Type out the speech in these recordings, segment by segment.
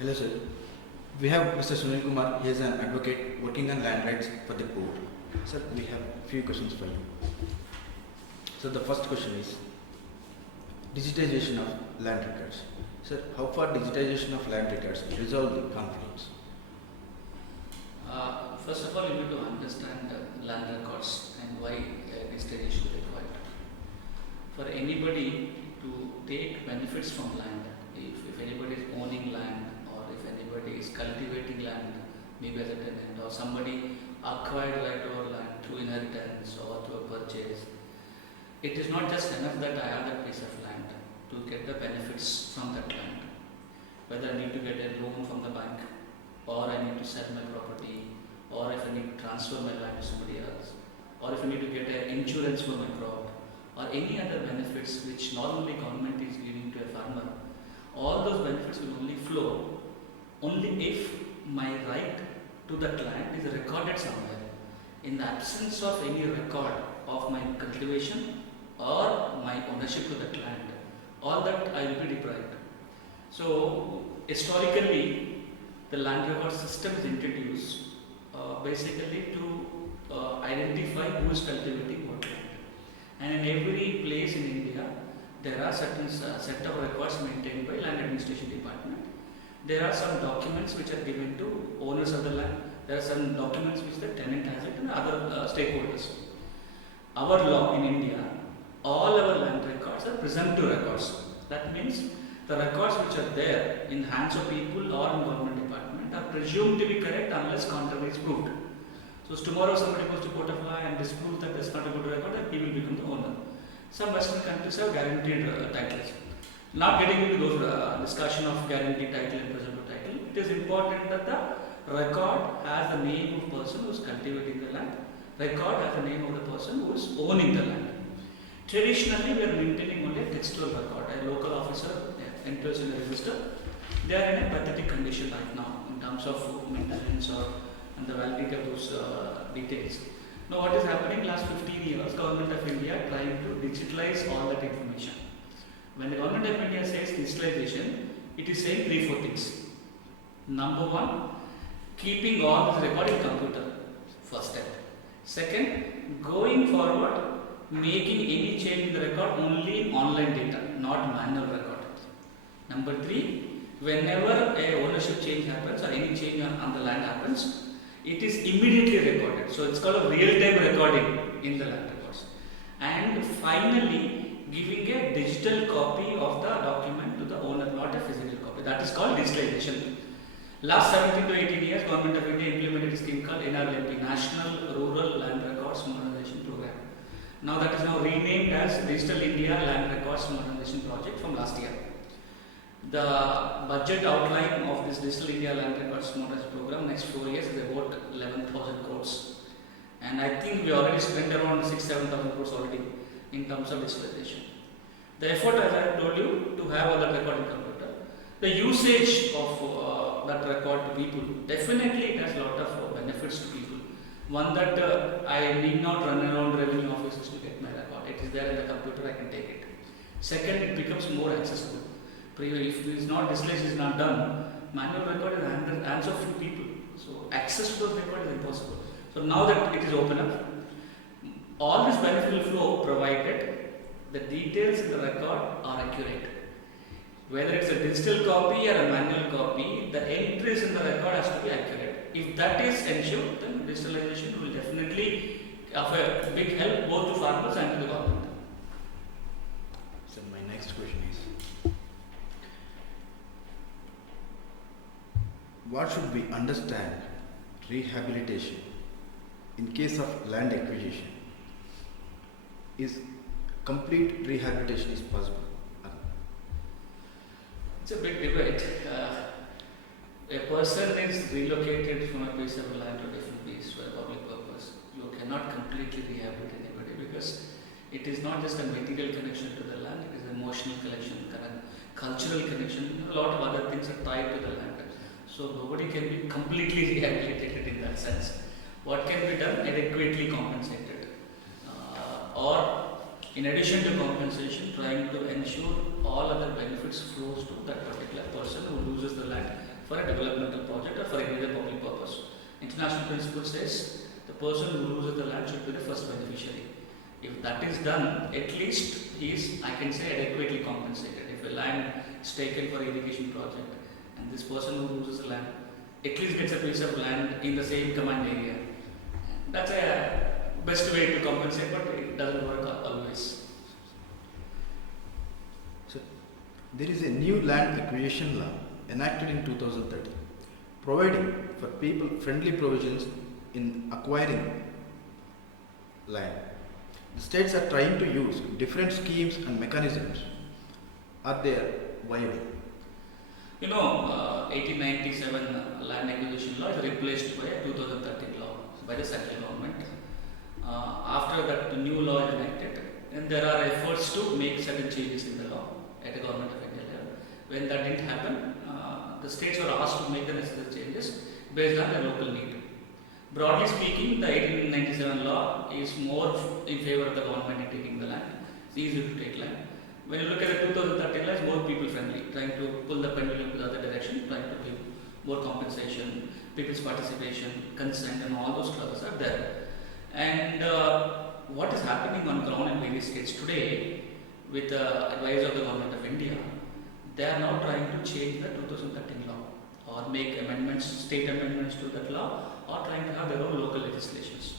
Hello, sir. We have Mr. Sunil Kumar. He is an advocate working on land rights for the poor. Sir, we have few questions for you. So the first question is digitization of land records. Sir, how far digitization of land records resolve the conflicts? First of all, you need to understand land records and why this is required. For anybody to take benefits from land, if anybody is owning land or if anybody is cultivating land, maybe as a tenant or somebody acquired right over land through inheritance or through a purchase, it is not just enough that I have that piece of land to get the benefits from that land. Whether I need to get a loan from the bank or I need to sell my property or if I need to transfer my land to somebody else or if I need to get an insurance for my crop or any other benefits which not only government is giving to a farmer, all those benefits will only flow only if my right to that land is recorded somewhere. In the absence of any record of my cultivation or my ownership to that land, all that I will be deprived. So historically, the land record system is introduced basically to identify who is cultivating what land. And in every place in India, there are certain set of records maintained by Land Administration Department. There are some documents which are given to owners of the land. There are some documents which the tenant has it and other stakeholders. Our law in India, all our land records are presumptive records. That means the records which are there in hands of people or in government department are presumed to be correct unless contrary is proved. So tomorrow somebody goes to court of law and disproves that that's not a good record, and he will become the owner. Some Western countries have guaranteed titles. Not getting into those discussion of guaranteed title and presumptive title, it is important that the record has the name of the person who is cultivating the land, record has the name of the person who is owning the land. Traditionally, we are maintaining only a textual record. A local officer enters in the register. They are in a pathetic condition right now in terms of maintenance or and the validity of those details. Now, what is happening last 15 years, Government of India trying to digitalize all that information. When the Government of India says digitalization, it is saying 3-4 things. Number one, keeping all this record in computer, first step. Second, going forward, making any change in the record only in online data, not manual record. Number three, whenever a ownership change happens or any change on the land happens, it is immediately recorded. So it's called a real-time recording in the land records. And finally, giving a digital copy of the document to the owner, not a physical copy. That is called digitalization. Last 17 to 18 years, Government of India implemented a scheme called NRLMP, National Rural Land Records Modernization Program. Now that is now renamed as Digital India Land Records Modernization Project from last year. The budget outline of this Digital India Land Records Modernization Program next 4 years is about 11,000 crores. And I think we already spent around 6,000-7,000 crores already in terms of digitalization. The effort, as I told you, to have all that record in computer. The usage of that record to people, definitely it has a lot of benefits to people. One that I need not run around revenue offices to get my record. It is there in the computer, I can take it. Second, it becomes more accessible. If this digitalization is not done, manual record is in the hands of few people. So access to those records is impossible. So now that it is open up, all this benefit will flow provided the details in the record are accurate. Whether it's a digital copy or a manual copy, the entries in the record has to be accurate. If that is ensured, then digitalization will definitely offer a big help both to farmers and to the government. So my next question is, what should we understand rehabilitation in case of land acquisition? Is complete rehabilitation is possible? It's a big debate. A person is relocated from a piece of land to a different piece for a public purpose. You cannot completely rehabilitate anybody because it is not just a material connection to the land, it is an emotional connection, cultural connection, a lot of other things are tied to the land. So nobody can be completely rehabilitated in that sense. What can be done? Adequately compensated. Or in addition to compensation, trying to ensure all other benefits flows to that particular person who loses the land for a developmental project or for any other public purpose. International principle says the person who loses the land should be the first beneficiary. If that is done, at least he is, I can say, adequately compensated. If a land is taken for irrigation project and this person who loses the land at least gets a piece of land in the same command area, that's a best way to compensate, but it doesn't work always. So, there is a new land acquisition law enacted in 2013, providing for people-friendly provisions in acquiring land. The states are trying to use different schemes and mechanisms. Are they viable? 1897 land acquisition law is replaced by a 2013 law by the central government. After that, the new law is enacted, and there are efforts to make certain changes in the law at the government of India level. When that didn't happen, the states were asked to make the necessary changes based on their local need. Broadly speaking, the 1897 law is more in favor of the government in taking the land. It's easy to take land. When you look at the 2013 law, it's more people friendly, trying to pull the pendulum to the other direction, trying to give more compensation, people's participation, consent, and all those clauses are there. And what is happening on ground in various states today, with the advice of the government of India, they are now trying to change the 2013 law or make amendments, state amendments to that law, or trying to have their own local legislations.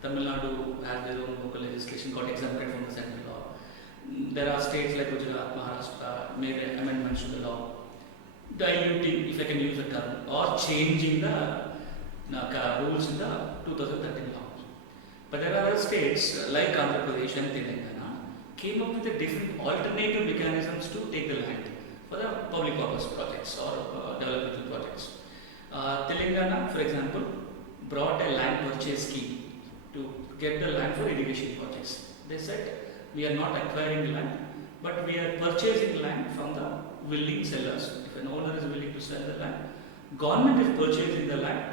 Tamil Nadu has their own local legislation, got exempted from the central law. There are states like Gujarat, Maharashtra made amendments to the law, diluting, if I can use the term, or changing the rules in the 2013 law. But there are other states like Andhra Pradesh and Telangana came up with a different alternative mechanisms to take the land for the public purpose projects or developmental projects. Telangana, for example, brought a land purchase scheme to get the land for irrigation projects. They said, we are not acquiring land, but we are purchasing land from the willing sellers. If an owner is willing to sell the land, government is purchasing the land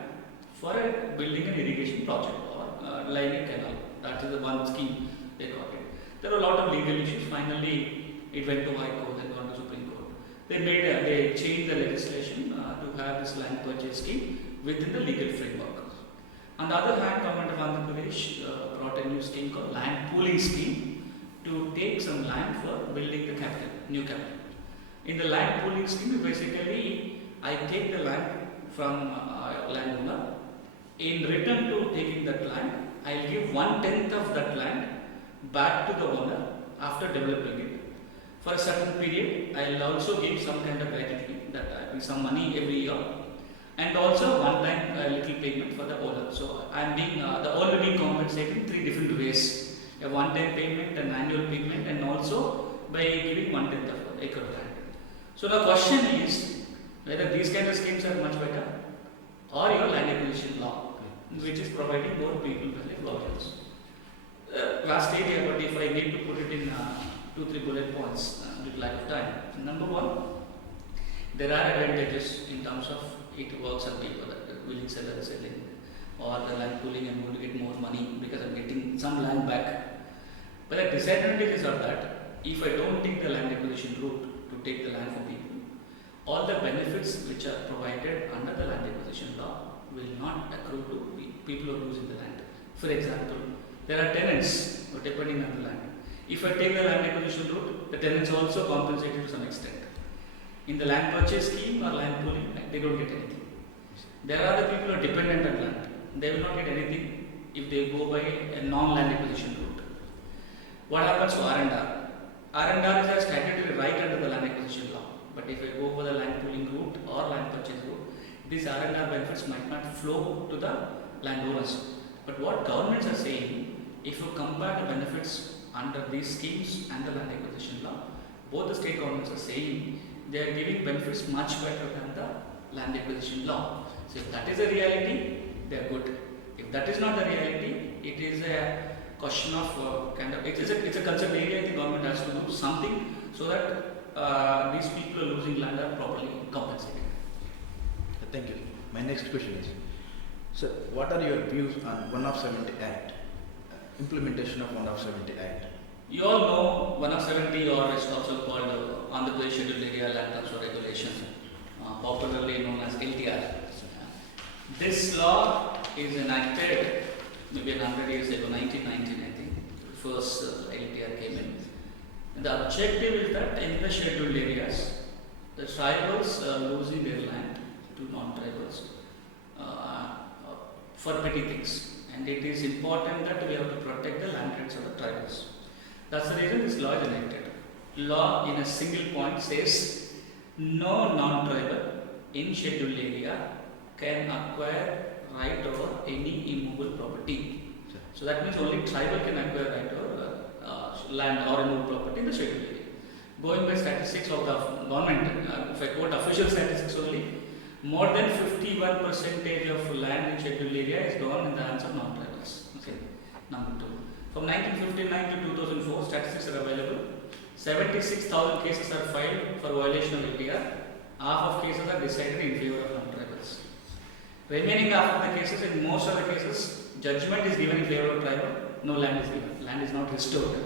for building an irrigation project or laying a canal. That is the one scheme they got it. There were a lot of legal issues. Finally, it went to High Court and gone to Supreme Court. They changed the legislation to have this land purchase scheme within the legal framework. On the other hand, government of Andhra Pradesh brought a new scheme called land pooling scheme to take some land for building the capital, new capital. In the land pooling scheme, basically, I take the land from landowner. In return to taking that land, I'll give 1/10 of that land back to the owner after developing it. For a certain period, I'll also give some kind of gratuity, that some money every year, and also one-time little payment for the owner. So I'm being the owner being compensated in 3 different ways: a one-time payment, an annual payment, and also by giving 1/10 of an acre of land. So the question is whether these kind of schemes are much better, or your land acquisition law, which is providing more people-friendly provisions. Last area, but if I need to put it in 2-3 bullet points due to lack of time. Number one, there are advantages in terms of it works on people, that the willing seller is selling, or the land pooling and going to get more money because I'm getting some land back. But the disadvantages are that if I don't take the land acquisition route to take the land from people, all the benefits which are provided under the land acquisition law will not accrue to people who are losing the land. For example, there are tenants who are depending on the land. If I take the land acquisition route, the tenants are also compensated to some extent. In the land purchase scheme or land pooling, they don't get anything. There are the people who are dependent on land. They will not get anything if they go by a non-land acquisition route. What happens to R&R? R&R is a statutory right under the land acquisition law. But if I go for the land pooling route or land purchase route, these R&R benefits might not flow to the landowners. But what governments are saying, if you compare the benefits under these schemes and the land acquisition law, both the state governments are saying they are giving benefits much better than the land acquisition law. So if that is a reality, they are good. If that is not the reality, it is a question of it's a concept area. The government has to do something so that these people who are losing land are properly compensated. Thank you. My next question is, sir, what are your views on 1 of 70 Act, implementation of 1 of 70 Act? You all know 1 of 70, or it's also called Andhra Pradesh Scheduled Area Land Transfer Regulation, popularly known as This law is enacted maybe 100 years ago, 1919 I think, first LTR came in. And the objective is that in the scheduled areas, the tribals are losing their land to non-tribals for petty things. And it is important that we have to protect the land rights of the tribals. That's the reason this law is enacted. Law in a single point says no non-tribal in scheduled area can acquire right over any immovable property. So that means only tribal can acquire right over land or immovable property in the scheduled area. Going by statistics of the government, if I quote official statistics only, more than 51% of land in scheduled area is gone in the hands of non-tribals. Okay. Number two. From 1959 to 2004, statistics are available. 76,000 cases are filed for violation of LTR. Half of cases are decided in favor of non-tribals. Remaining half of the cases, in most of the cases, judgment is given in favor of tribal. No land is given. Land is not restored.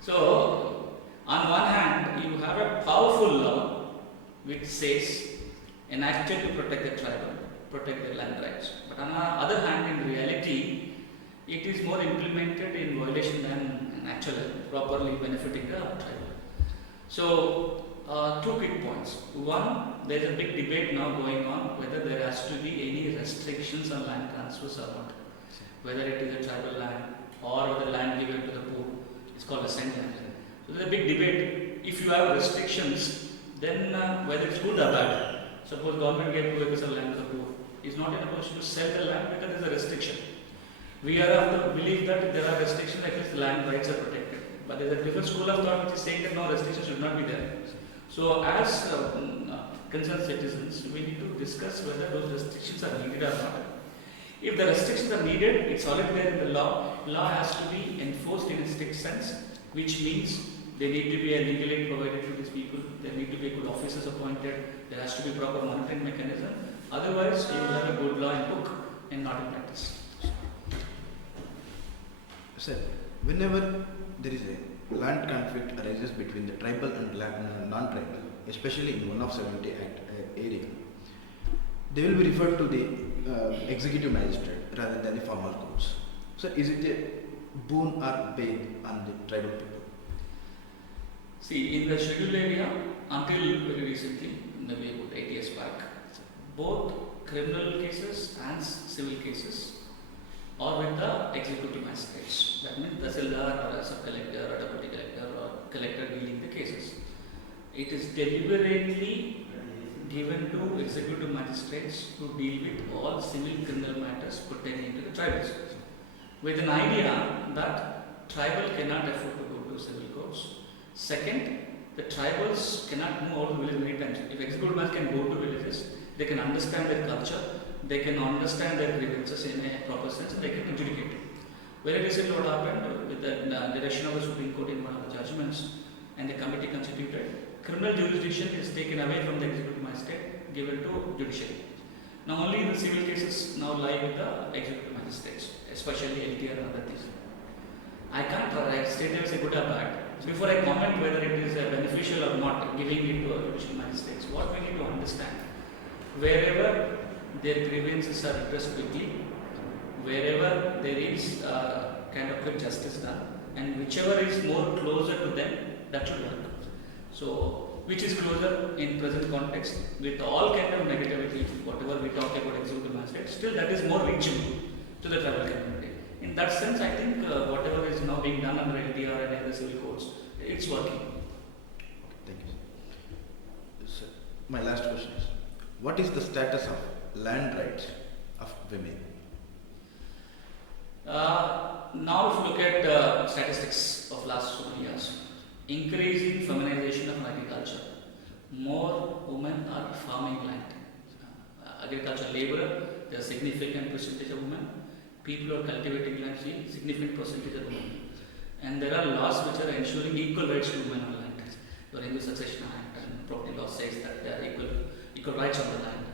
So, on one hand, you have a powerful law which says enacted to protect the tribal, protect their land rights. But on the other hand, in reality, it is more implemented in violation than actually properly benefiting the tribal. So, two quick points. One, there is a big debate now going on whether there has to be any restrictions on land transfers or not. Whether it is a tribal land or the land given to the poor. It's called assigned land. So, there is a big debate. If you have restrictions, then whether it's good or bad. Suppose government gave 2 acres of land to the poor, is not in a position to sell the land because there is a restriction. We are of the belief that there are restrictions, at least land rights are protected. But there is a different school of thought which is saying that no restrictions should not be there. So, as concerned citizens, we need to discuss whether those restrictions are needed or not. If the restrictions are needed, it's already there in the law. Law has to be enforced in a strict sense, which means there need to be a legal aid provided to these people. There need to be good officers appointed. There has to be proper monitoring mechanism. Otherwise, you will have a good law in book and not in practice. Sir, whenever there is a land conflict arises between the tribal and non-tribal, especially in one of 70 Act area, they will be referred to the executive magistrate rather than the formal courts. So, is it a boon or bane on the tribal people? See, in the scheduled area, until very recently, maybe about 8 years back, both criminal cases and civil cases are with the executive magistrates. That means the Tahsildar or a sub-collector or deputy collector or collector dealing the cases. It is deliberately given to executive magistrates to deal with all civil criminal matters pertaining to the tribals, with an idea that tribal cannot afford to go to civil courts. Second, the tribals cannot move out of the village many times. If executive magistrates can go to villages, they can understand their culture, they can understand their grievances in a proper sense, and they can adjudicate. Very recently, what happened with the direction of the Supreme Court in one of the judgments, and the committee constituted, criminal jurisdiction is taken away from the executive magistrate, given to judiciary. Now, only in the civil cases now lie with the executive magistrates, especially LTR and other things. I can't state whether it's a good or bad. Before I comment whether it is beneficial or not, giving it to judicial magistrates, what we need to understand, wherever their grievances are addressed quickly, wherever there is kind of good justice done, and whichever is more closer to them, that should work. So, which is closer in present context, with all kind of negativity, whatever we talk about executive magistrate, still that is more reachable to the tribal community. In that sense, I think whatever is now being done under LTR and other civil courts, it's working. Thank you. Sir, my last question is, what is the status of land rights of women? Now, if you look at statistics of last so many years, increasing feminization of agriculture, more women are farming land. Agriculture laborer, there are significant percentage of women. People who are cultivating land, significant percentage of women. And there are laws which are ensuring equal rights to women on land. The Hindu Succession Act and property law says that they are equal rights on the land.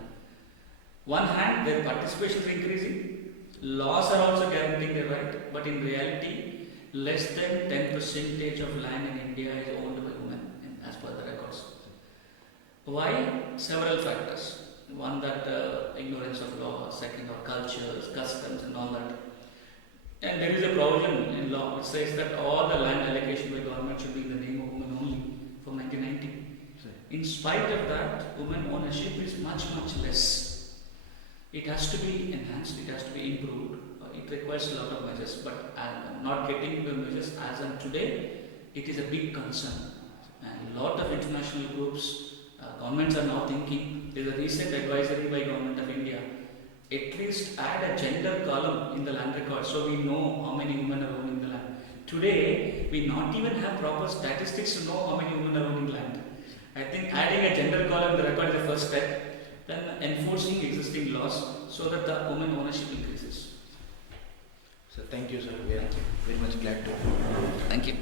One hand, their participation is increasing. Laws are also guaranteeing their right, but in reality, less than 10% of land in India is owned by women, as per the records. Why? Several factors. One, that ignorance of law, second or cultures, customs and all that. And there is a provision in law which says that all the land allocation by government should be in the name of women only from 1990. In spite of that, women ownership is much less. It has to be enhanced, it has to be improved. It requires a lot of measures, but not getting the measures as of today, it is a big concern. And a lot of international groups, governments are now thinking, there is a recent advisory by Government of India, at least add a gender column in the land record so we know how many women are owning the land. Today, we not even have proper statistics to know how many women are owning land. I think adding a gender column in the record is the first step, then enforcing existing laws so that the women ownership increases. So thank you, sir. We are very much glad to. Thank you.